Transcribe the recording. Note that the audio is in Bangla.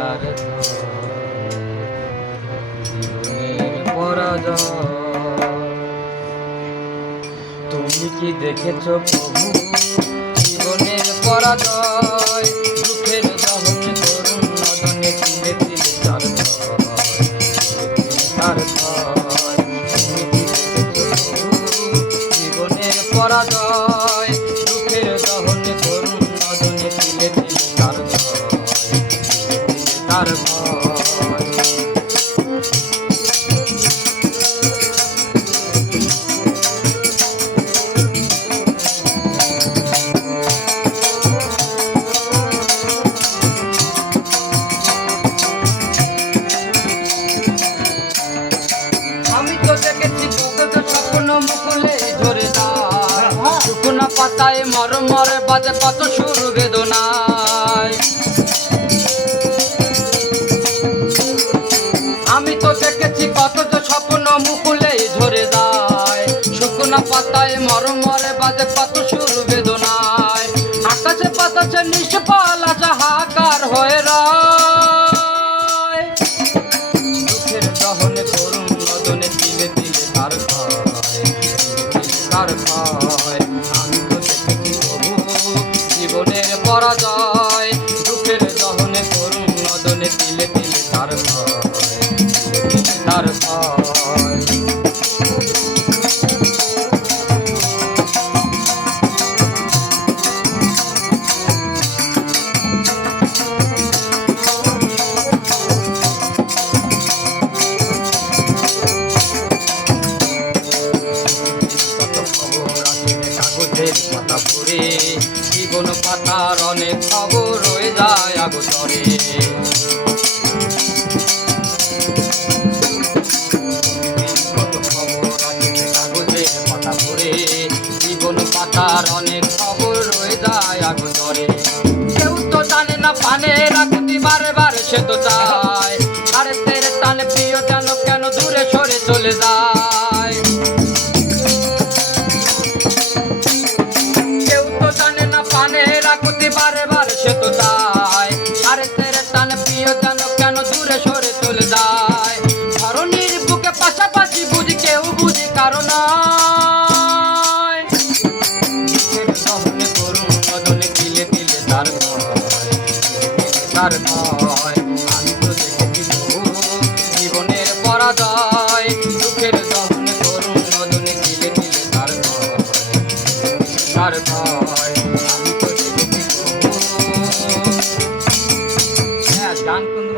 তার জীবনের পরাজয়। তুমি কি দেখেছ প্রভু জীবনের পরাজয়? দুঃখের দহন করুন নদনে তিলে তিলে তার তার তুমি কি দেখেছ প্রভু জীবনের পরাজয়? দুঃখের দহন করুন নদনে তিলে তিলে তার তার শুকনো পাতায় মরম মরে বাজে কত সুর বেদনায়। আমি তো দেখেছি কত যে স্বপ্ন মুকুলে ঝরে যায়। শুকনো পাতায় মরম মরে বাজে কত সুর বেদনায়। আকাশে বাতাসে নিষ্ফল আশা হাহাকার হয়ে রয়। দুঃখের দহনে করুণ নদনে তিলে তিলে তার তার ভয়। আমি তো দেখেছি প্রভু জীবনের পরাজয়। দুঃখের দহনে করুণ নদনে তিলে তিলে তার ভয় তার ভয়। পাতা পড়ে জীবন পাতার অনেক খবর রয়ে যায় আগতরে। কত খবর আছে কাগজের পাতা পড়ে জীবন পাতার অনেক খবর রয়ে যায় আগতরে। কেউ তো জানে না পানে রাখতে বারে বারে সে তো চায়। আরে তেরে টানে প্রিয় যেন কেন দূরে সরে চলে যায়। পানে রাখতে বারে বারে সে তো চায়। আরে তেরে টানে প্রিয় যেন কেন দূরে সরে চলে যায়। ধরনীর বুকে পাশাপাশি বুঝি কেউ বুঝি কারণ করুন নদনে তিলে তিলে তার ভয় তার ভয়। আমি তো দেখেছি জীবনের পরাজয়। দুঃখের দহনে করুন নদনে তিলে তিলে তার ভয় তার ভয়। গান কিন্তু